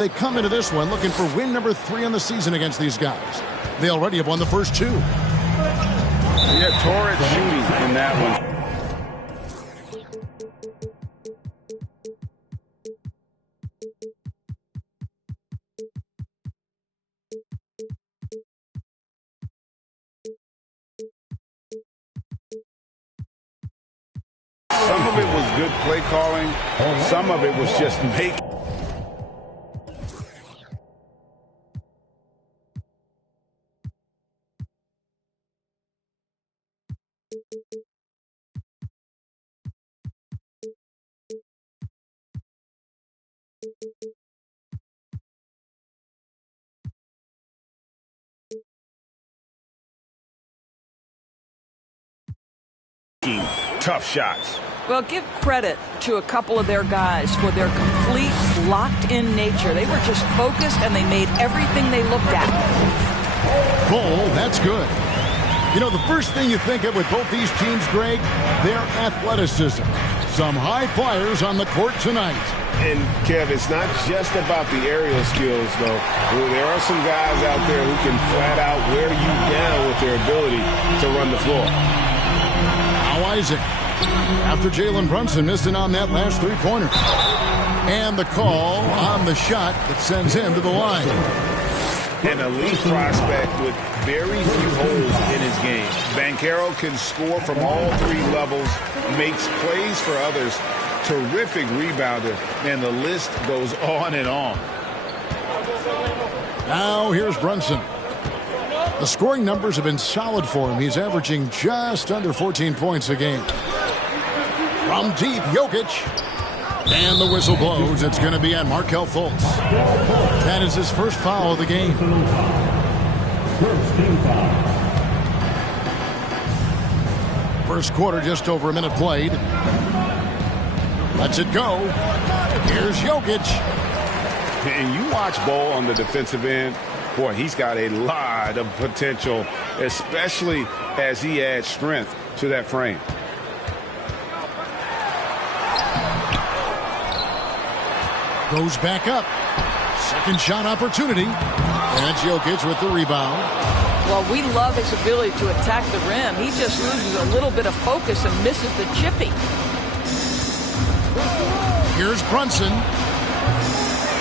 They come into this one looking for win number 3 on the season against these guys. They already have won the first 2. Yeah, torrid shooting in that one. Some of it was good play calling. Some of it was just making. Tough shots. Well, give credit to a couple of their guys for their complete locked-in nature. They were just focused, and they made everything they looked at. Goal, that's good. You know, the first thing you think of with both these teams, Greg, their athleticism. Some high flyers on the court tonight. And, Kev, it's not just about the aerial skills, though. There are some guys out there who can flat out wear you down with their ability to run the floor. Now Isaac, after Jalen Brunson missed it on that last three-pointer. And the call on the shot that sends him to the line. An elite prospect with very few holes in his game. Banchero can score from all 3 levels, makes plays for others, terrific rebounder, and the list goes on and on. Now here's Brunson. The scoring numbers have been solid for him. He's averaging just under 14 points a game. From deep, Jokic. And the whistle blows. It's going to be on Markelle Fultz. That is his first foul of the game. First quarter, just over a minute played. Lets it go. Here's Jokic. And you watch Bol on the defensive end. Boy, he's got a lot of potential, especially as he adds strength to that frame. Goes back up. Second shot opportunity. And Jokic with the rebound. Well, we love his ability to attack the rim. He just loses a little bit of focus and misses the chippy. Here's Brunson.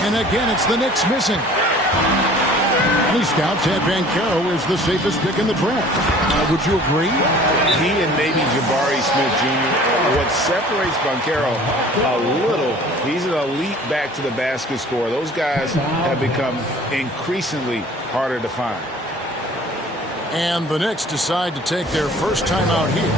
And again, it's the Knicks missing. Many scouts had Banchero as the safest pick in the draft. Would you agree? He and maybe Jabari Smith Jr. What separates Banchero a little, he's an elite back to the basket scorer. Those guys have become increasingly harder to find. And the Knicks decide to take their first time out here.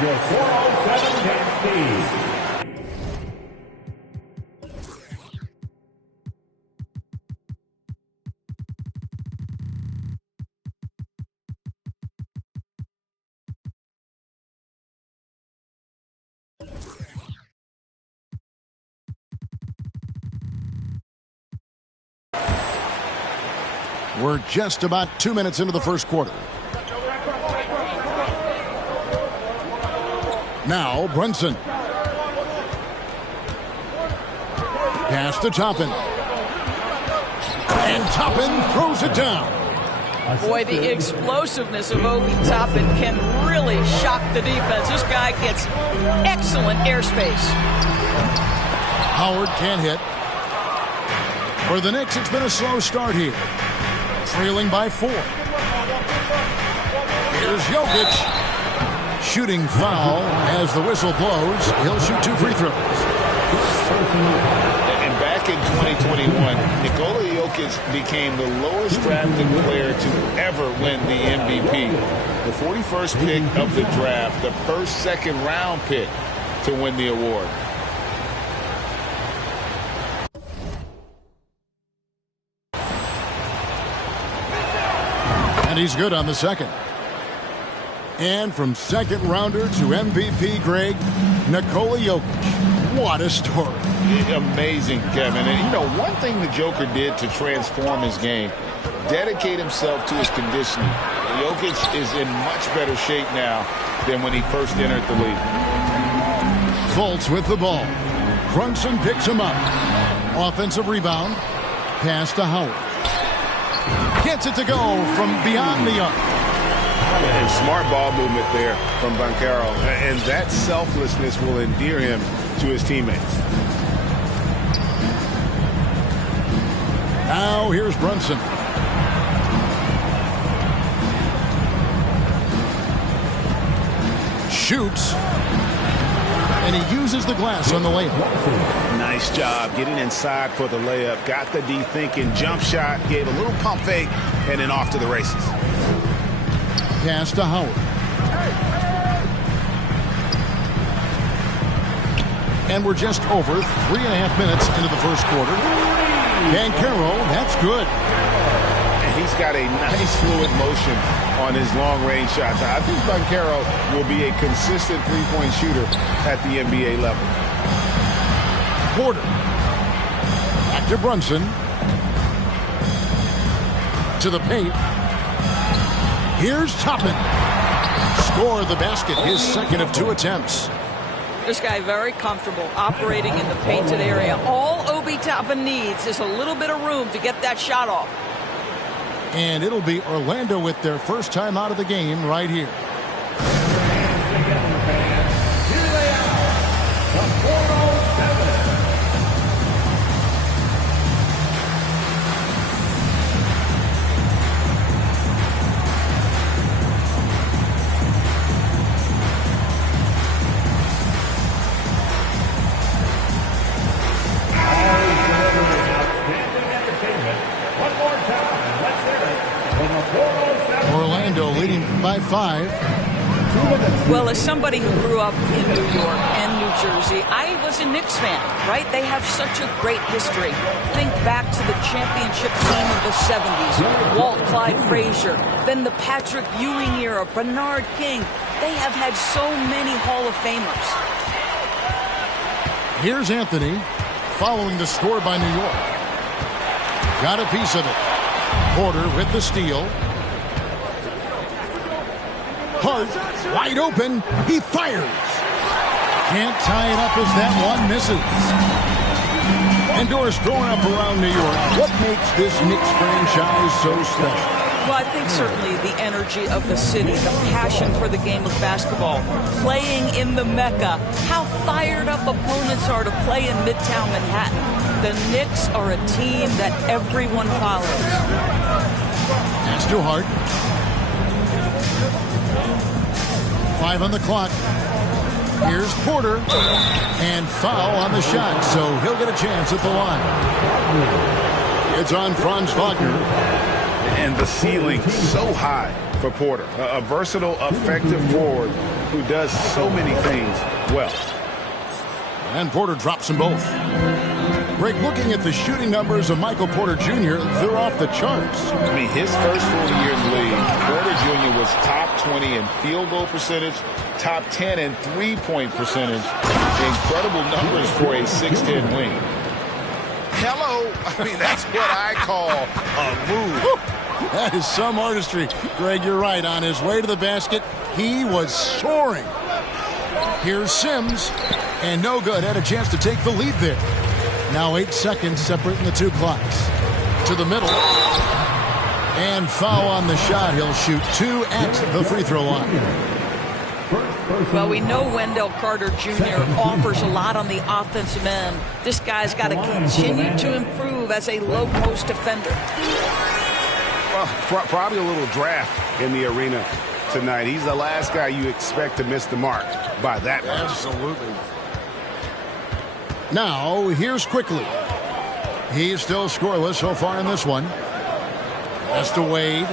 Your 407 Dance We're just about 2 minutes into the first quarter. Now Brunson. Pass to Toppin. And Toppin throws it down. Boy, the explosiveness of Obi Toppin can really shock the defense. This guy gets excellent airspace. Howard can't hit. For the Knicks, it's been a slow start here. Trailing by 4. Here's Jokic. Shooting foul as the whistle blows. He'll shoot 2 free throws. And back in 2021, Nikola Jokic became the lowest drafted player to ever win the MVP. The 41st pick of the draft, the first second-round pick to win the award. And he's good on the second. And from second rounder to MVP, Greg, Nikola Jokic. What a story. Amazing, Kevin. And, you know, one thing the Joker did to transform his game, dedicate himself to his conditioning. Jokic is in much better shape now than when he first entered the league. Fultz with the ball. Brunson picks him up. Offensive rebound. Pass to Howard. Gets it to go from beyond the arc. And smart ball movement there from Banchero. And that selflessness will endear him to his teammates. Now here's Brunson. Shoots. And he uses the glass on the layup. Nice job getting inside for the layup. Got the D thinking. Jump shot. Gave a little pump fake. And then off to the races. Pass to Howard. And we're just over 3.5 minutes into the first quarter. Banchero, that's good. And he's got a nice fluid motion on his long-range shots. I think Banchero will be a consistent three-point shooter at the NBA level. Porter. Back to Brunson. To the paint. Here's Toppin. Score the basket, his second of 2 attempts. This guy very comfortable operating in the painted area. All Obi Toppin needs is a little bit of room to get that shot off. And it'll be Orlando with their first time out of the game right here. Orlando leading by 5. Well, as somebody who grew up in New York and New Jersey, I was a Knicks fan, right? They have such a great history. Think back to the championship team of the 70s, Walt Clyde Frazier, then the Patrick Ewing era, Bernard King. They have had so many Hall of Famers. Here's Anthony following the score by New York. Got a piece of it. Porter with the steal. Hart, wide open. He fires. Can't tie it up as that one misses. And doors thrown up around New York. What makes this Knicks franchise so special? Well, I think certainly the energy of the city, the passion for the game of basketball, playing in the Mecca, how fired up opponents are to play in Midtown Manhattan. The Knicks are a team that everyone follows. Pass to Hart. 5 on the clock. Here's Porter. And foul on the shot, so he'll get a chance at the line. It's on Franz Wagner. And the ceiling so high for Porter. A versatile, effective forward who does so many things well. And Porter drops them both. Greg, looking at the shooting numbers of Michael Porter Jr., they're off the charts. I mean, his first full year in the league, Porter Jr. was top 20 in field goal percentage, top 10 in three-point percentage. Incredible numbers for a 6'10 wing. Hello. I mean, that's what I call a move. That is some artistry. Greg, you're right. On his way to the basket, he was soaring. Here's Sims. And no good. Had a chance to take the lead there. Now 8 seconds separating the 2 clocks. To the middle. And foul on the shot. He'll shoot 2 at the free throw line. Well, we know Wendell Carter Jr. offers a lot on the offensive end. This guy's got to continue to improve as a low-post defender. Well, probably a little draft in the arena tonight. He's the last guy you expect to miss the mark by that much. Absolutely. Now, here's Quickly. He's still scoreless so far in this one. Pass to Wade.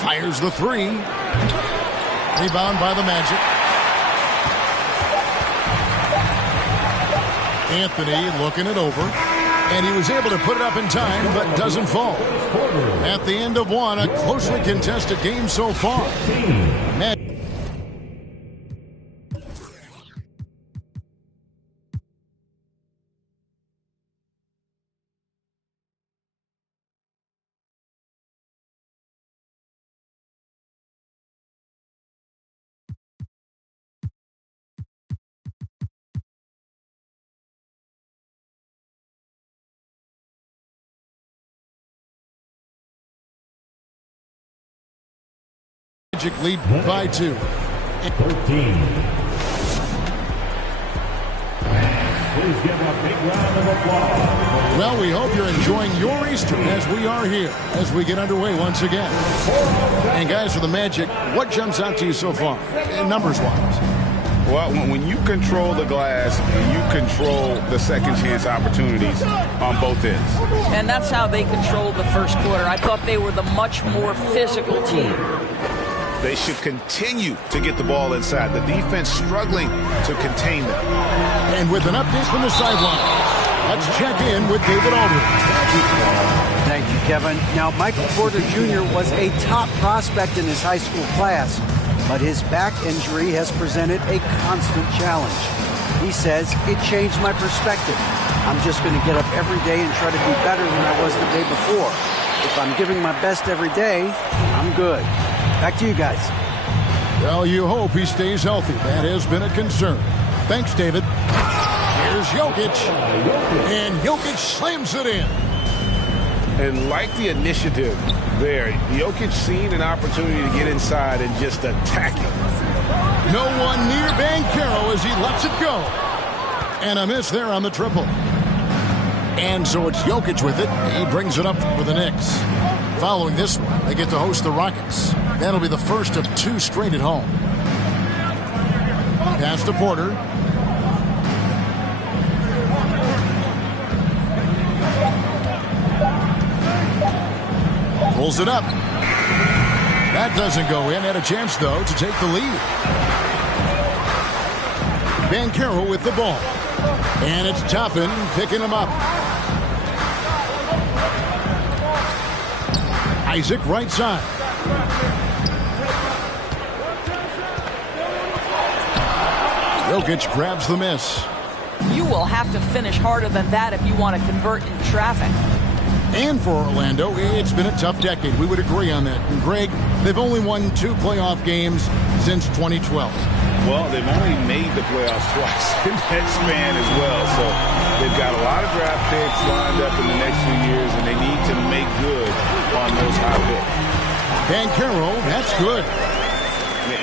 Fires the 3. Rebound by the Magic. Anthony looking it over. And he was able to put it up in time, but doesn't fall. At the end of one, a closely contested game so far. Magic lead by 2. 13. Please give a big round of applause. Well, we hope you're enjoying your Easter as we are here as we get underway once again. And guys, for the Magic, what jumps out to you so far, numbers-wise? Well, when you control the glass, you control the second chance opportunities on both ends. And that's how they controlled the first quarter. I thought they were the much more physical team. They should continue to get the ball inside. The defense struggling to contain them. And with an update from the sideline, let's check in with David Aldridge. Thank you, Kevin. Now, Michael Porter Jr. was a top prospect in his high school class, but his back injury has presented a constant challenge. He says, it changed my perspective. I'm just going to get up every day and try to be better than I was the day before. If I'm giving my best every day, I'm good. Back to you guys. Well, you hope he stays healthy. That has been a concern. Thanks, David. Here's Jokic. And Jokic slams it in. And like the initiative there, Jokic seen an opportunity to get inside and just attack it. No one near Banchero as he lets it go. And a miss there on the triple. And so it's Jokic with it. He brings it up for the Knicks. Following this one, they get to host the Rockets. That'll be the first of 2 straight at home. Pass to Porter. Pulls it up. That doesn't go in. Had a chance, though, to take the lead. Banchero with the ball. And it's Toppin picking him up. Isaac right side. Jokic grabs the miss. You will have to finish harder than that if you want to convert in traffic. And for Orlando, it's been a tough decade. We would agree on that. And Greg, they've only won 2 playoff games since 2012. Well, they've only made the playoffs twice in that span as well. So they've got a lot of draft picks lined up in the next few years, and they need to make good on those high picks. Banchero, that's good.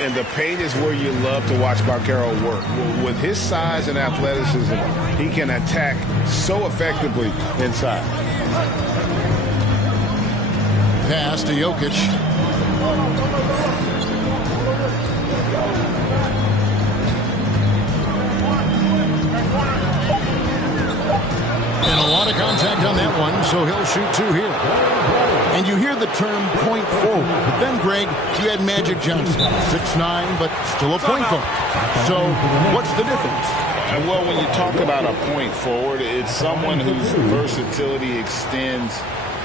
And the paint is where you love to watch Banchero work. With his size and athleticism, he can attack so effectively inside. Pass to Jokic. And a lot of contact on that one, so he'll shoot 2 here. And you hear the term point forward. But then, Greg, you had Magic Johnson, 6'9", but still a point guard. So what's the difference? Well, when you talk about a point forward, it's someone whose versatility extends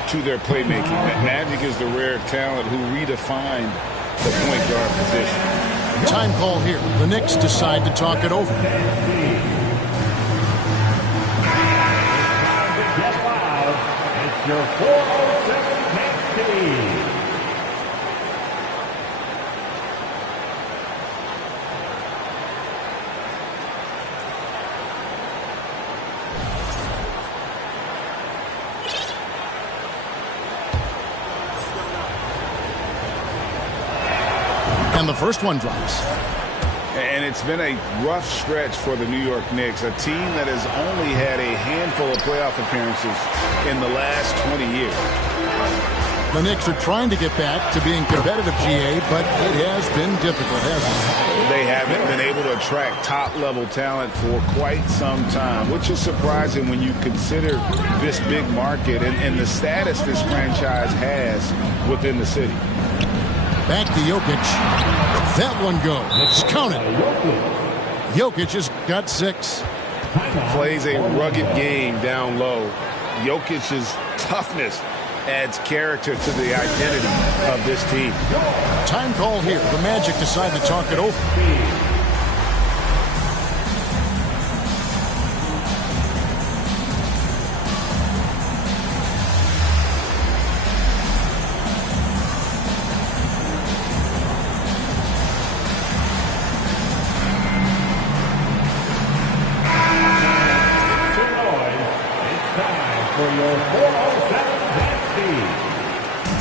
to their playmaking. Magic is the rare talent who redefined the point guard position. Time call here. The Knicks decide to talk it over. It's your 407 next team. And the first one drops. And it's been a rough stretch for the New York Knicks, a team that has only had a handful of playoff appearances in the last 20 years. The Knicks are trying to get back to being competitive, GA, but it has been difficult, hasn't it? They haven't been able to attract top-level talent for quite some time, which is surprising when you consider this big market and the status this franchise has within the city. Back to Jokic. That one goes. Count it. Jokic has got 6. Plays a rugged game down low. Jokic's toughness adds character to the identity of this team. Time call here. The Magic decide to talk it over.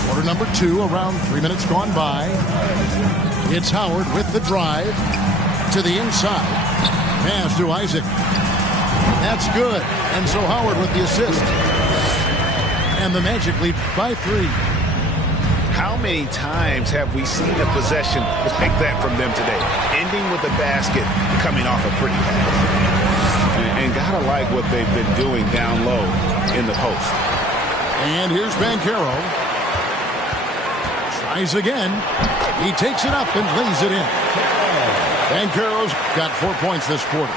Quarter number 2, around 3 minutes gone by. It's Howard with the drive to the inside. Pass to Isaac. That's good. And so Howard with the assist. And the Magic lead by 3. How many times have we seen a possession like that from them today? Ending with a basket, coming off a pretty pass. And gotta like what they've been doing down low in the post. And here's Banchero. Tries again. He takes it up and lays it in. Banchero's got 4 points this quarter.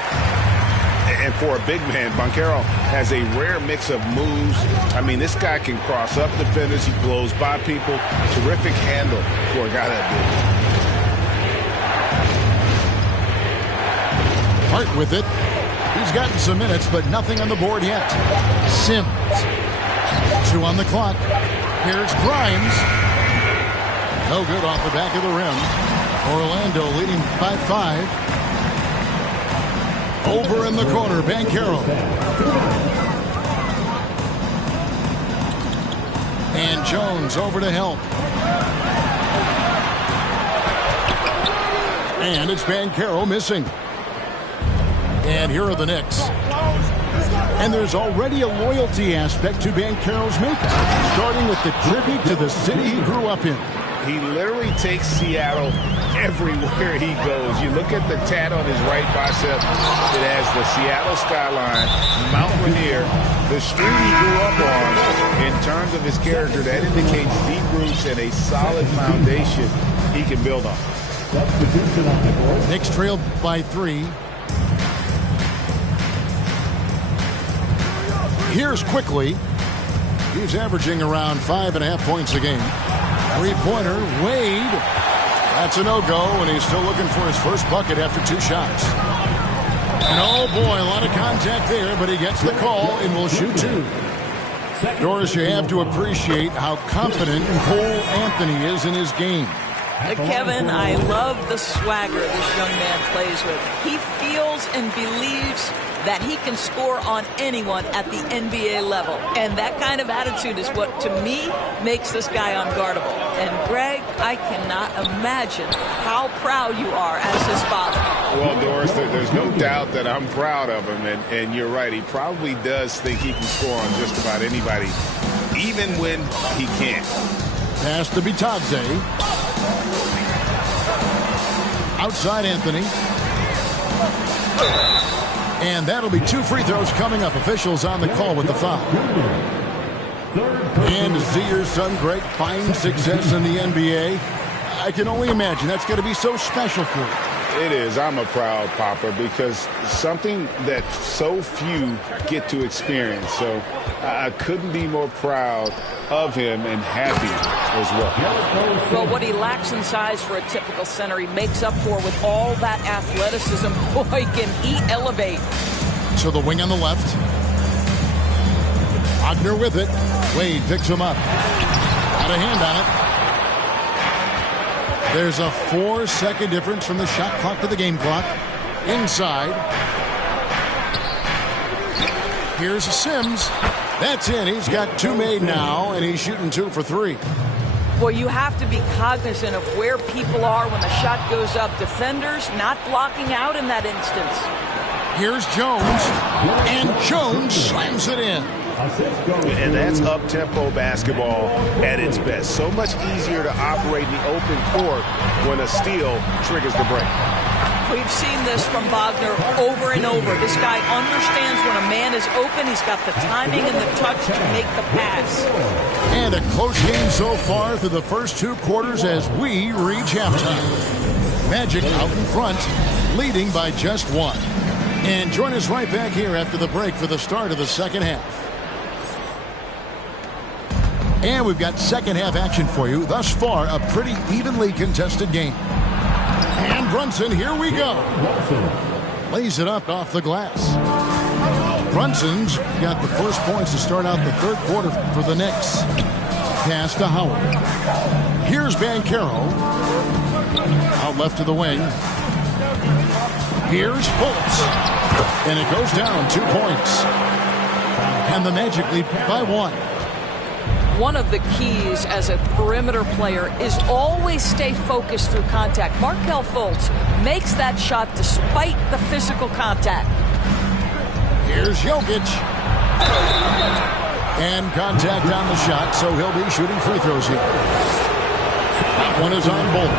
And for a big man, Banchero has a rare mix of moves. I mean, this guy can cross up defenders. He blows by people. Terrific handle for a guy that big. Hart with it. He's gotten some minutes, but nothing on the board yet. Sims. 2 on the clock. Here's Grimes. No good off the back of the rim. Orlando leading by 5. Over in the corner, Banchero. And Jones over to help. And it's Banchero missing. And here are the Knicks. And there's already a loyalty aspect to Banchero's makeup, starting with the tribute to the city he grew up in. He literally takes Seattle everywhere he goes. You look at the tat on his right bicep. It has the Seattle skyline, Mount Rainier, the street he grew up on. In terms of his character, that indicates deep roots and a solid foundation he can build on. Knicks trailed by 3. Here's Quickly. He's averaging around 5.5 points a game. Three-pointer, Wade. That's a no-go, and he's still looking for his first bucket after 2 shots. And oh boy, a lot of contact there, but he gets the call and will shoot 2. Doris, you have to appreciate how confident Cole Anthony is in his game. Kevin, I love the swagger this young man plays with. He feels and believes that he can score on anyone at the NBA level. And that kind of attitude is what, to me, makes this guy unguardable. And, Greg, I cannot imagine how proud you are as his father. Well, Doris, there's no doubt that I'm proud of him. And you're right. He probably does think he can score on just about anybody, even when he can't. Pass to Bitadze. Outside Anthony. And that'll be 2 free throws coming up. Officials on the call with the foul. And to see your son, Greg, find success in the NBA, I can only imagine that's going to be so special for you. It is. I'm a proud papa because something that so few get to experience. So I couldn't be more proud of him and happy as well. Well, what he lacks in size for a typical center, he makes up for with all that athleticism. Boy, can he elevate. So the wing on the left. Wagner with it. Wade picks him up. Got a hand on it. There's a 4-second difference from the shot clock to the game clock. Inside. Here's Sims. That's in. He's got 2 made now, and he's shooting 2 for 3. Boy, you have to be cognizant of where people are when the shot goes up. Defenders not blocking out in that instance. Here's Jones, and Jones slams it in. And that's up-tempo basketball at its best. So much easier to operate in the open court when a steal triggers the break. We've seen this from Wagner over and over. This guy understands when a man is open. He's got the timing and the touch to make the pass. And a close game so far through the first 2 quarters as we reach halftime. Magic out in front, leading by just 1. And join us right back here after the break for the start of the second half. And we've got second half action for you. Thus far, a pretty evenly contested game. And Brunson, here we go. Lays it up off the glass. Brunson's got the first points to start out the third quarter for the Knicks. Pass to Howard. Here's Banchero. Out left to the wing. Here's Fultz. And it goes down 2 points. And the Magic lead by 1. One of the keys as a perimeter player is always stay focused through contact. Markelle Fultz makes that shot despite the physical contact. Here's Jokic. And contact on the shot, so he'll be shooting free throws here. That one is on Bolt.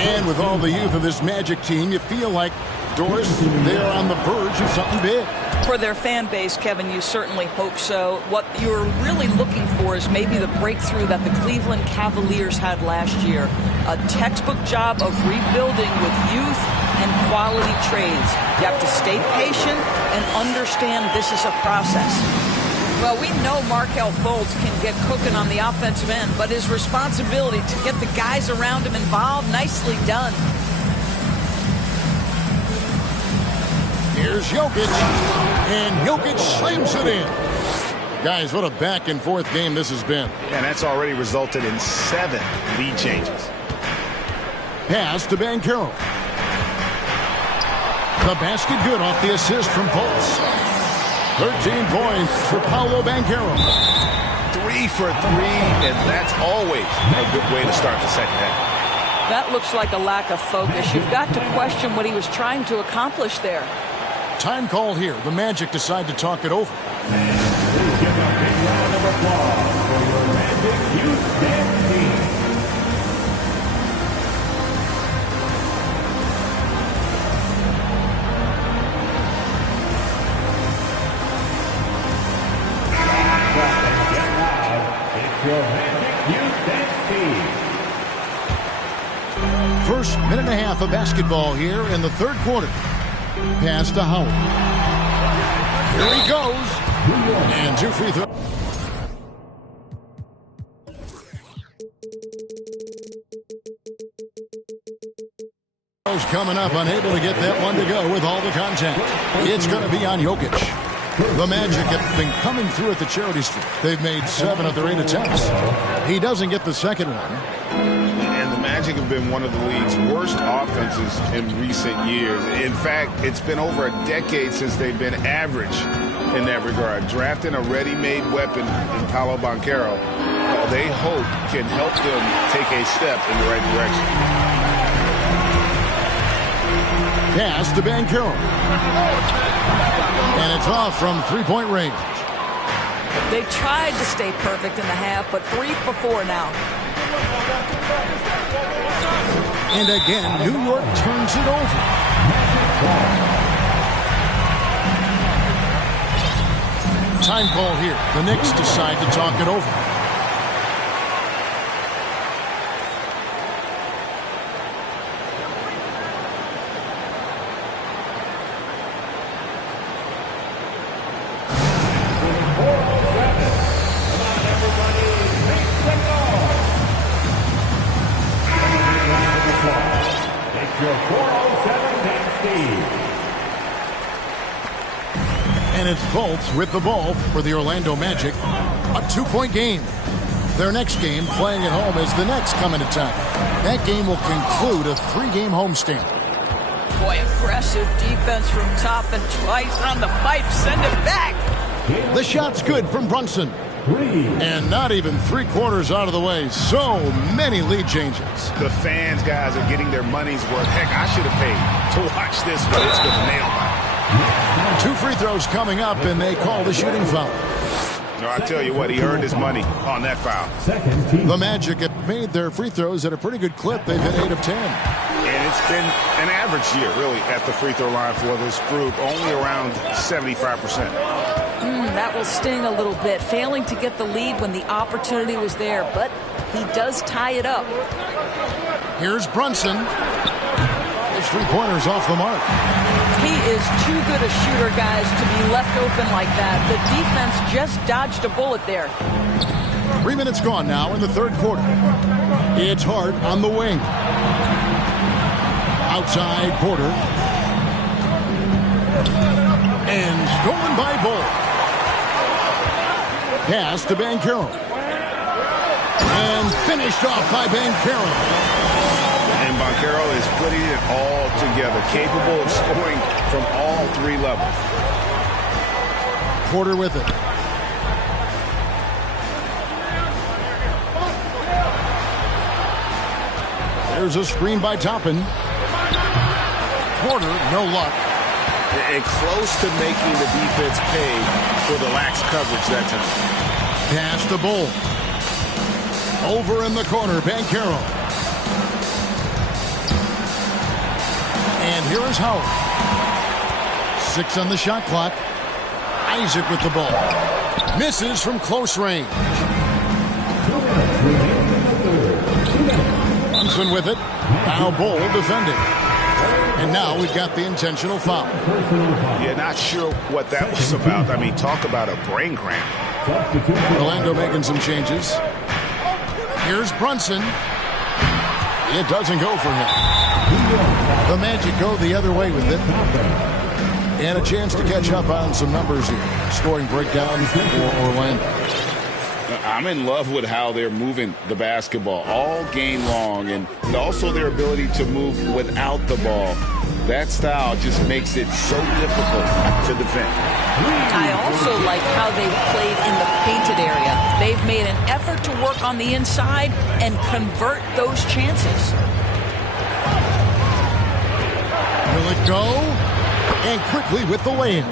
And with all the youth of this Magic team, you feel like, Doris, they are on the verge of something big. For their fan base, Kevin, you certainly hope so. What you're really looking for is maybe the breakthrough that the Cleveland Cavaliers had last year. A textbook job of rebuilding with youth and quality trades. You have to stay patient and understand this is a process. Well, we know Markelle Fultz can get cooking on the offensive end, but his responsibility to get the guys around him involved, nicely done. Here's Jokic, and Jokic slams it in. Guys, what a back-and-forth game this has been. And that's already resulted in 7 lead changes. Pass to Banchero. The basket good off the assist from Fultz. 13 points for Paolo Banchero. 3 for 3, and that's always a good way to start the second half. That looks like a lack of focus. You've got to question what he was trying to accomplish there. Time call here. The Magic decide to talk it over. Please give a big round of applause for your Magic Youth Dance Team. Clap and get loud. It's your Magic Youth Dance Team. First minute and a half of basketball here in the third quarter. Pass to Howard. Here he goes. And 2 free throws. Coming up, unable to get that one to go with all the contact. It's going to be on Jokic. The Magic have been coming through at the charity strip. They've made 7 of their 8 attempts. He doesn't get the second one. And the Magic have been one of the league's worst offenses in recent years. In fact, it's been over a decade since they've been average in that regard. Drafting a ready-made weapon in Paolo Banchero, they hope can help them take a step in the right direction. Pass to Banchero. And it's off from three-point range. They tried to stay perfect in the half, but 3 for 4 now. And again, New York turns it over. Time call here. The Knicks decide to talk it over. And it's Fultz with the ball for the Orlando Magic. A 2-point game. Their next game, playing at home, as the Nets come into town. That game will conclude a 3-game homestand. Boy, impressive defense from top and twice on the pipe. Send it back. The shot's good from Brunson. And not even 3/4 out of the way. So many lead changes. The fans, guys, are getting their money's worth. Heck, I should have paid to watch this, but it's been nailed by. 2 free throws coming up, and they call the shooting foul. No, I tell you what, he earned his money on that foul. The Magic have made their free throws at a pretty good clip. They've hit 8 of 10. And it's been an average year, really, at the free throw line for this group. Only around 75%. That will sting a little bit. Failing to get the lead when the opportunity was there, but he does tie it up. Here's Brunson. His 3-pointers off the mark. He is too good a shooter, guys, to be left open like that. The defense just dodged a bullet there. 3 minutes gone now in the third quarter. It's Hart on the wing. Outside Porter. And stolen by Bull. Pass to Banchero. And finished off by Banchero. And Banchero is putting it all together, capable of scoring from all 3 levels. Porter with it. There's a screen by Toppin. Porter, no luck. And close to making the defense pay for the lax coverage that time. Pass the Bull. Over in the corner, Banchero. And here is Howard. 6 on the shot clock. Isaac with the ball. Misses from close range. Brunson with it. Now Bull defending. And now we've got the intentional foul. Yeah, not sure what that was about. I mean, talk about a brain cramp. Orlando making some changes. Here's Brunson. It doesn't go for him. The Magic go the other way with it. And a chance to catch up on some numbers here. Scoring breakdown for Orlando. I'm in love with how they're moving the basketball all game long, and also their ability to move without the ball. That style just makes it so difficult to defend. I also like how they've played in the painted area. They've made an effort to work on the inside and convert those chances. Will it go? And quickly with the lay-in.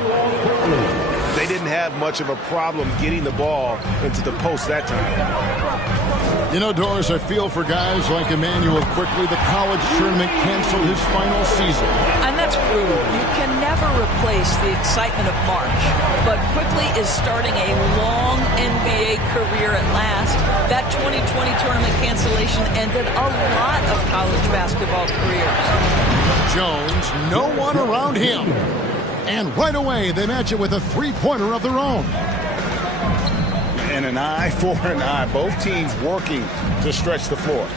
They didn't have much of a problem getting the ball into the post that time. You know, Doris, I feel for guys like Emmanuel Quickly. The college tournament canceled his final season. And that's brutal. You can never replace the excitement of March. But Quickly is starting a long NBA career at last. That 2020 tournament cancellation ended a lot of college basketball careers. Jones, no one around him. And right away, they match it with a three-pointer of their own. And an eye for an eye. Both teams working to stretch the floor.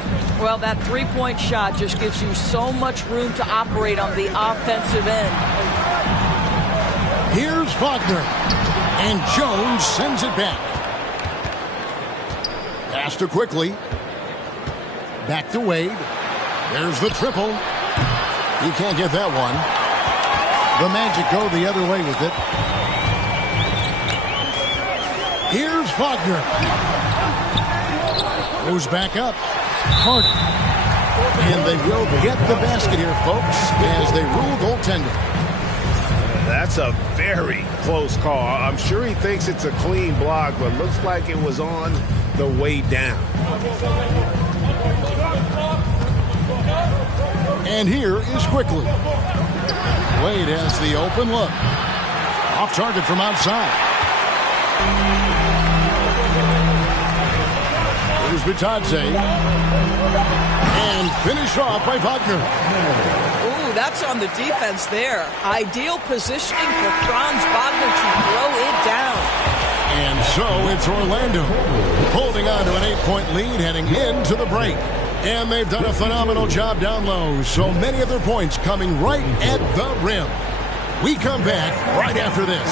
Well, that three-point shot just gives you so much room to operate on the offensive end. Here's Wagner. And Jones sends it back. Pass to Quickly. Back to Wade. There's the triple. He can't get that one. The Magic go the other way with it. Here's Wagner. Goes back up. Carter. And they will get the basket here, folks, as they rule goaltending. That's a very close call. I'm sure he thinks it's a clean block, but looks like it was on the way down. And here is Quickly. Wade has the open look. Off target from outside. Here's Bitadze. And finished off by Wagner. Ooh, that's on the defense there. Ideal positioning for Franz Wagner to throw it down. And so it's Orlando holding on to an 8-point lead heading into the break. And they've done a phenomenal job down low. So many of their points coming right at the rim. We come back right after this.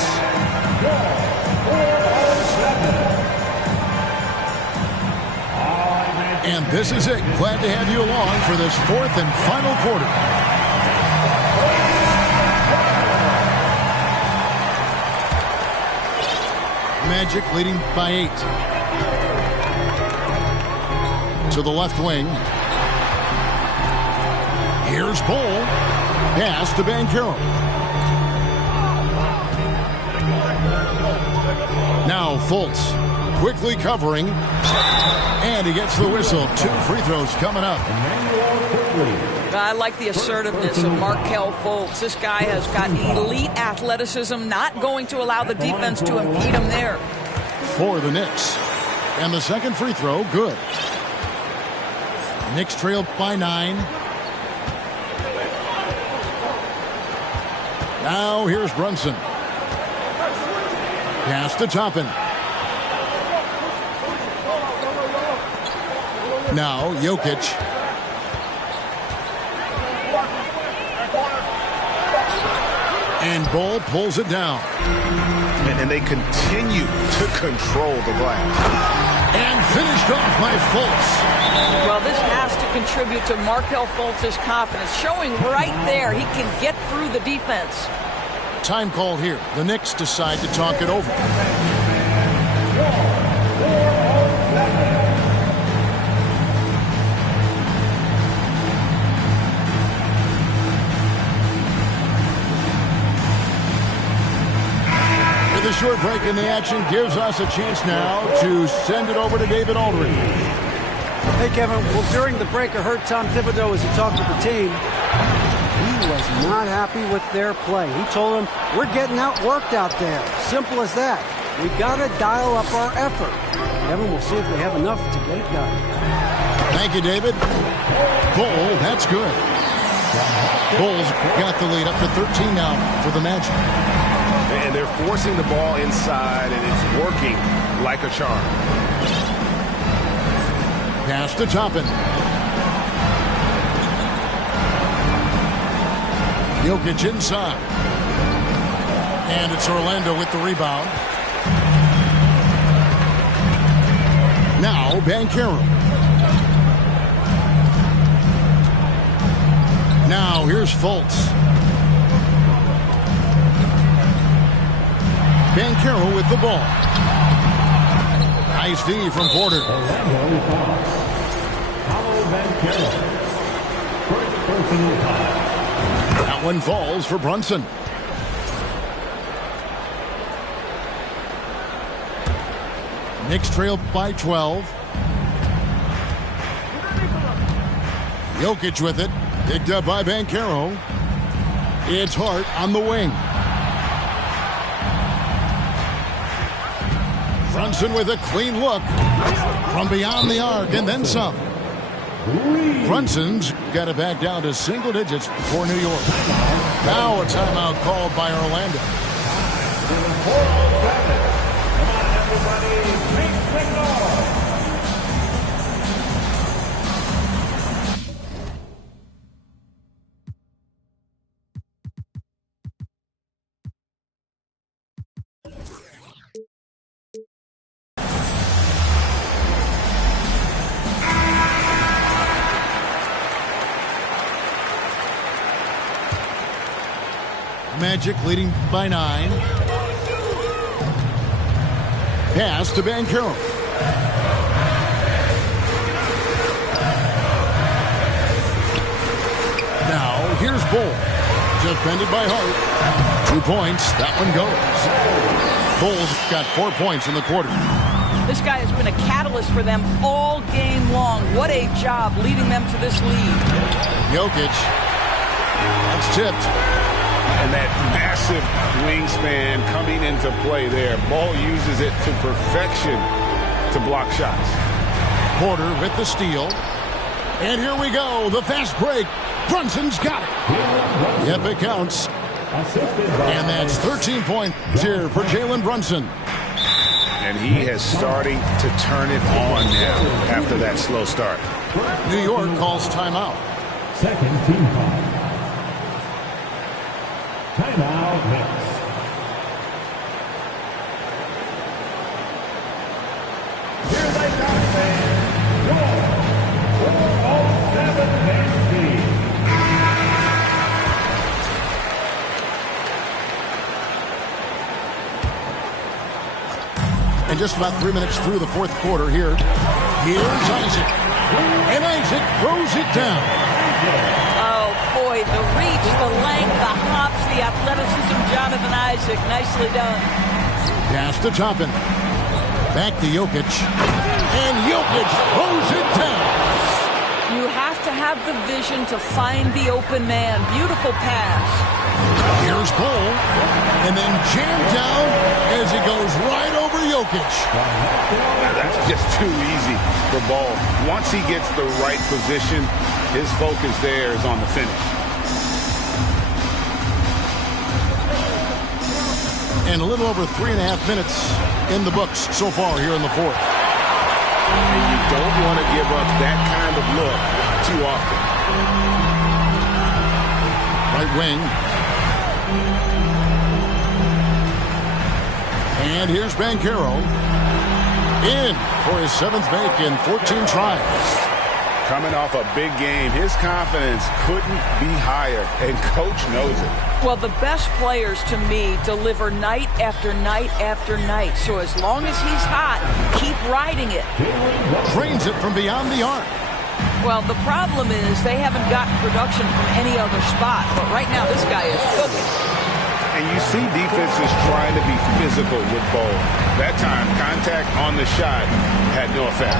And this is it. Glad to have you along for this fourth and final quarter. Magic leading by 8. To the left wing. Here's Bull. Pass to Banchero. Now Fultz quickly covering. And he gets the whistle. 2 free throws coming up. I like the assertiveness of Markelle Fultz. This guy has got elite athleticism, not going to allow the defense to impede him there. For the Knicks. And the second free throw, good. Knicks trailed by 9. Now here's Brunson. Pass to Toppin. Now Jokic. And Bull pulls it down. And they continue to control the glass. And finished off by Fultz. Well, this has to contribute to Markelle Fultz's confidence, showing right there he can get through the defense. Time called here. The Knicks decide to talk it over. With a short break in the action gives us a chance now to send it over to David Aldridge. Hey, Kevin. Well, during the break, I heard Tom Thibodeau as he talked to the team. He was not happy with their play. He told them, we're getting outworked out there. Simple as that. We got to dial up our effort. Kevin, we'll see if we have enough to get it done. Thank you, David. Bull, that's good. Bulls got the lead up to 13 now for the Magic. And they're forcing the ball inside, and it's working like a charm. Pass to Toppin. Jokic inside. And it's Orlando with the rebound. Now Banchero. Now here's Fultz. Banchero with the ball. Nice D from Porter. That one falls for Brunson. Knicks trail by 12. Jokic with it. Picked up by Banchero. It's Hart on the wing. Brunson with a clean look from beyond the arc and then some. Brunson's got it back down to single digits for New York. Now a timeout called by Orlando. Magic leading by 9. Pass to Banchero. Now here's Bull. Defended by Hart. 2 points. That one goes. Bull's got 4 points in the quarter. This guy has been a catalyst for them all game long. What a job leading them to this lead. Jokic. That's tipped. And that massive wingspan coming into play there. Ball uses it to perfection to block shots. Porter with the steal. And here we go. The fast break. Brunson's got it. Yep, it counts. And that's 13 points here for Jalen Brunson. And he is starting to turn it on now after that slow start. New York calls timeout. Second team foul. Timeout Knicks. Here they come, fans. 4:07 Knicks. And just about 3 minutes through the fourth quarter here. Here's Isaac. And Isaac throws it down. Boy, the reach, the length, the hops, the athleticism, Jonathan Isaac, nicely done. Pass to Toppin. Back to Jokic. And Jokic throws it down. You have to have the vision to find the open man. Beautiful pass. Here's Bull. And then jammed down as he goes right over Jokic. That's just too easy for Ball. Once he gets the right position, his focus there is on the finish. And a little over 3.5 minutes in the books so far here in the fourth. And you don't want to give up that kind of look too often. Right wing. And here's Banchero. In for his 7th make in 14 tries. Coming off a big game, his confidence couldn't be higher, and Coach knows it. Well, the best players, to me, deliver night after night after night. So as long as he's hot, keep riding it. Drains it from beyond the arc. Well, the problem is they haven't gotten production from any other spot. But right now, this guy is cooking. And you see defenses trying to be physical with Bol. That time, contact on the shot had no effect.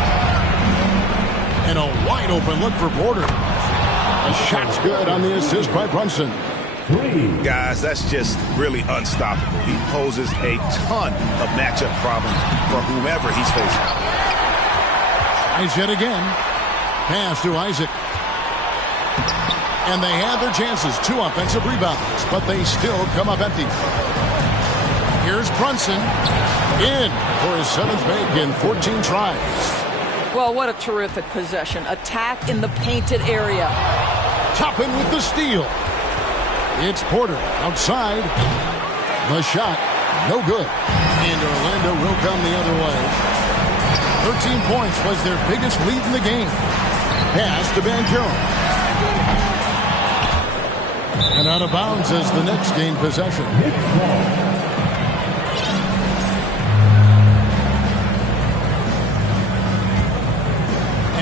And a wide open look for Porter. The shot's good on the assist by Brunson. Guys, that's just really unstoppable. He poses a ton of matchup problems for whomever he's facing. Tries yet again. Pass to Isaac. And they had their chances. 2 offensive rebounds, but they still come up empty. Here's Brunson. In for his 7th make in 14 tries. Well, what a terrific possession. Attack in the painted area. Toppin with the steal. It's Porter outside. The shot, no good. And Orlando will come the other way. 13 points was their biggest lead in the game. Pass to Banchero. And out of bounds as the Knicks gain possession.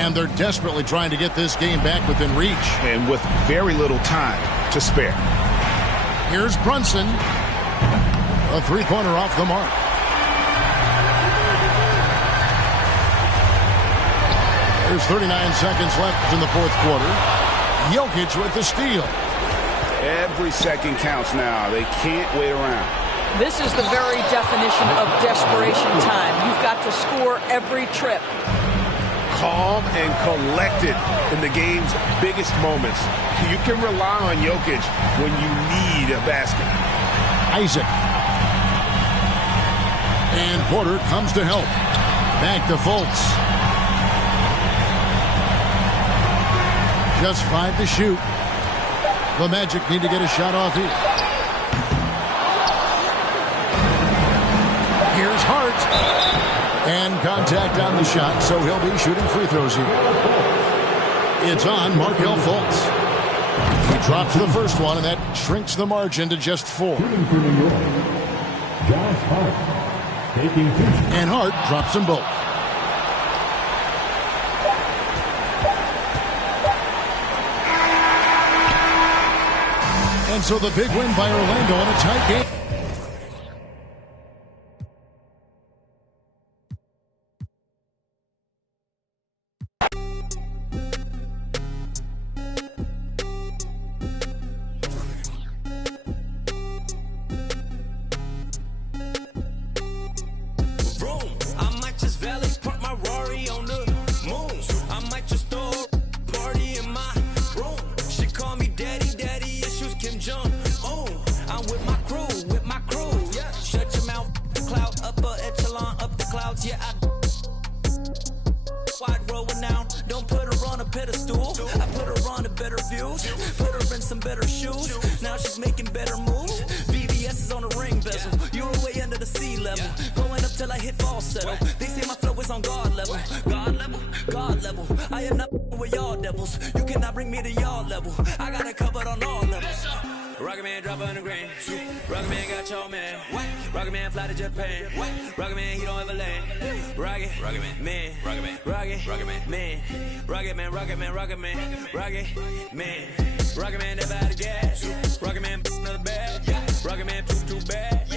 And they're desperately trying to get this game back within reach. And with very little time to spare. Here's Brunson. A 3-pointer off the mark. There's 39 seconds left in the 4th quarter. Jokic with the steal. Every second counts now. They can't wait around. This is the very definition of desperation time. You've got to score every trip. Calm and collected in the game's biggest moments. You can rely on Jokic when you need a basket. Isaac. And Porter comes to help. Back to Fultz. Just 5 to shoot. The Magic need to get a shot off here. Here's Hart. And contact on the shot, so he'll be shooting free throws here. It's on Markelle Fultz. He drops the first one, and that shrinks the margin to just 4. And Hart drops them both. And so the big win by Orlando in a tight game. Rocket Man, never had a gas. Rocket Man, another bag. Rocket Man, too bad.